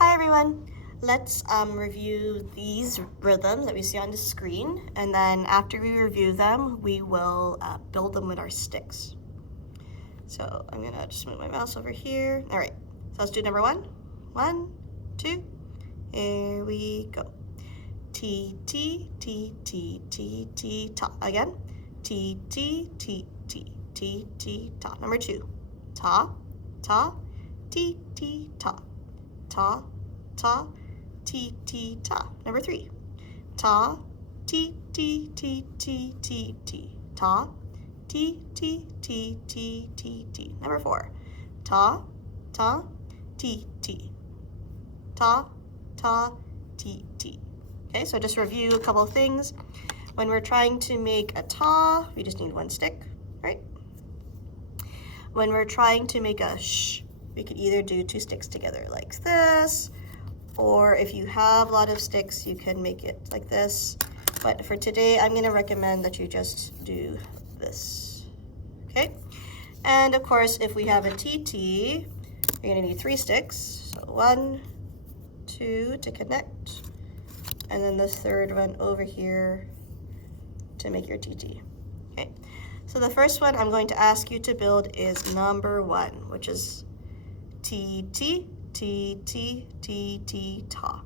Hi everyone. Let's review these rhythms that we see on the screen, and then after we review them, we will build them with our sticks. So I'm gonna just move my mouse over here. All right, so let's do number one. 1, 2, here we go. T, T, T, T, T, T, ta. Again. T, T, T, T, T, T, ta. Number 2. Ta, ta, T, T, ta. Ta, ta, T, T, ta. Number 3. Ta, T, T, T, T, T, T. Ta, T, T, T, T, T, T. Number 4. Ta, ta, T, T. Ta, ta, T, T. Okay, so just review a couple of things. When we're trying to make a ta, we just need 1 stick, right? When we're trying to make a sh, we could either do 2 sticks together like this, or if you have a lot of sticks, you can make it like this. But for today, I'm gonna recommend that you just do this, okay? And of course, if we have a TT, you're gonna need 3 sticks. So 1, 2 to connect, and then the third one over here to make your TT, okay? So the first one I'm going to ask you to build is number 1, which is T, T, T, T, T, T, ta.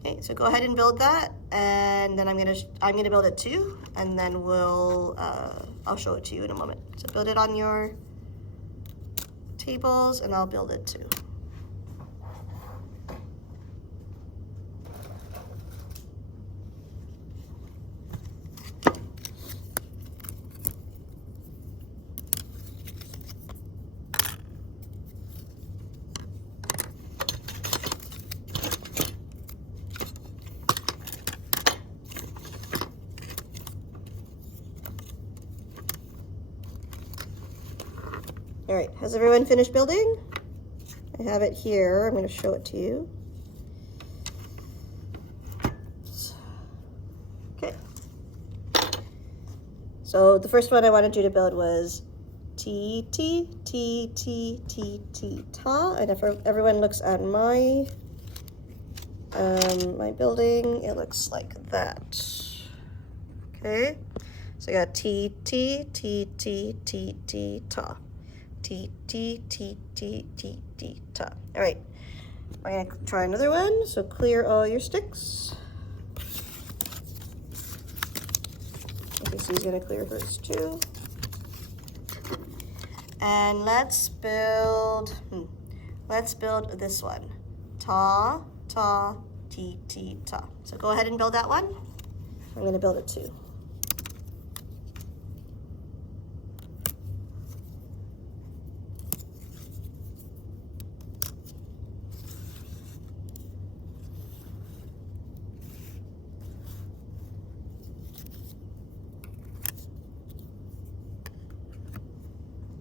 Okay, so go ahead and build that, and then I'm gonna build it too, and then I'll show it to you in a moment. So build it on your tables, and I'll build it too. All right, has everyone finished building? I have it here. I'm going to show it to you. Okay. So the first one I wanted you to build was T, T, T, T, T, T, ta. And if everyone looks at my building, it looks like that. Okay. So I got T, T, T, T, T, T, ta. T, T, T, T, T, T, ta. All right, I'm gonna try another one. So clear all your sticks. Okay, so he's gonna clear first too. And let's build this one. Ta, ta, T, T, ta. So go ahead and build that one. I'm gonna build it too.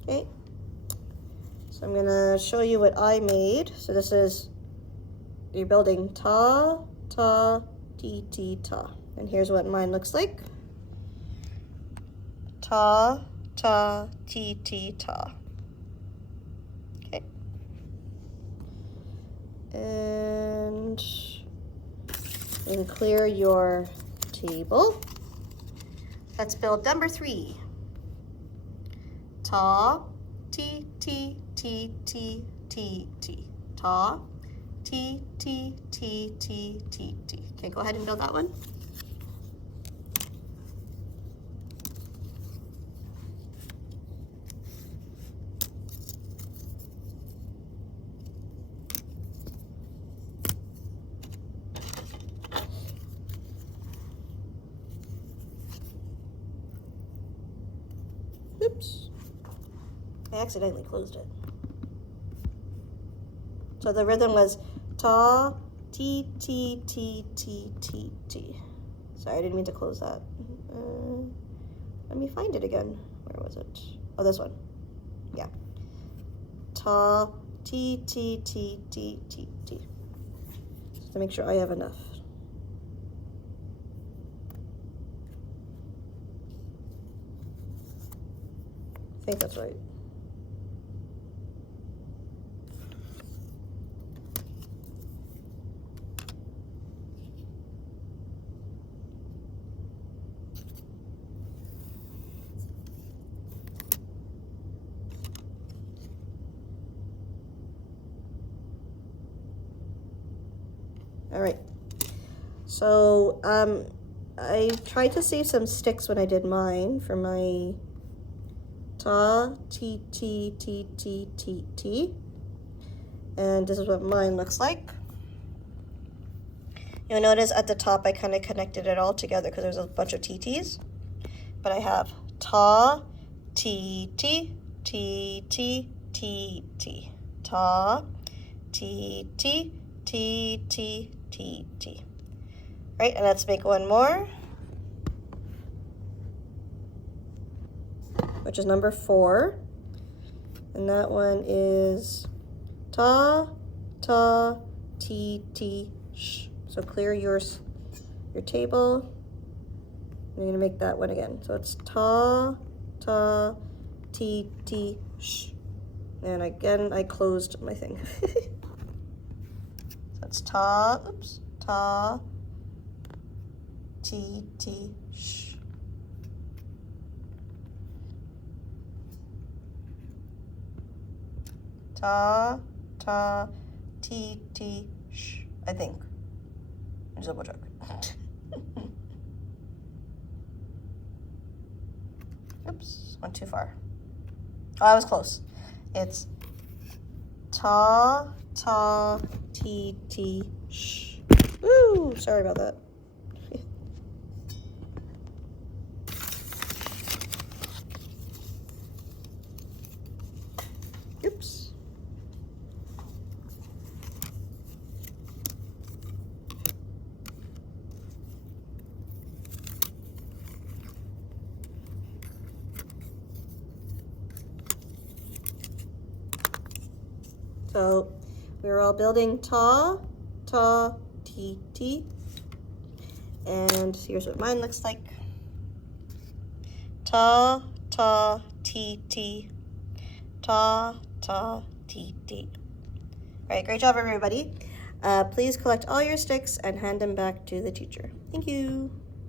Okay, so I'm gonna show you what I made. So this is, you're building ta, ta, T, T, ta. And here's what mine looks like. Ta, ta, T, T, ta. Okay. And then clear your table. Let's build number 3. Ta, T, T, T, T, T, T. Ta, T, T, T, T, T, T. Okay, go ahead and build that one. Oops. I accidentally closed it. So the rhythm was ta, T, T, T, T, T, T. Sorry, I didn't mean to close that. Let me find it again. Where was it? Oh, this one. Yeah. Ta, T, T, T, T, T, T. Just to make sure I have enough. I think that's right. All right. So I tried to save some sticks when I did mine for my ta, t, t, t, t, t, t. And this is what mine looks like. You'll notice at the top I kind of connected it all together because there's a bunch of TTs. But I have ta, t, t, t, t, t, t. Ta, t, t, t, t, t, t. Right, and let's make one more, which is number 4. And that one is ta, ta, t, t, sh. So clear your table. You're gonna make that one again. So it's ta, ta, t, t, sh. And again, I closed my thing. So it's ta, oops, ta, t, t, sh. Ta, ta, t, t, sh. I think. Just double check. Oops, went too far. Oh, I was close. It's ta, ta, t, t, sh. Woo! Sorry about that. Oops. So we're all building ta, ta, t, t. And here's what mine looks like. Ta, ta, t, t. Ta, ta, t, t. All right, great job, everybody. Please collect all your sticks and hand them back to the teacher. Thank you.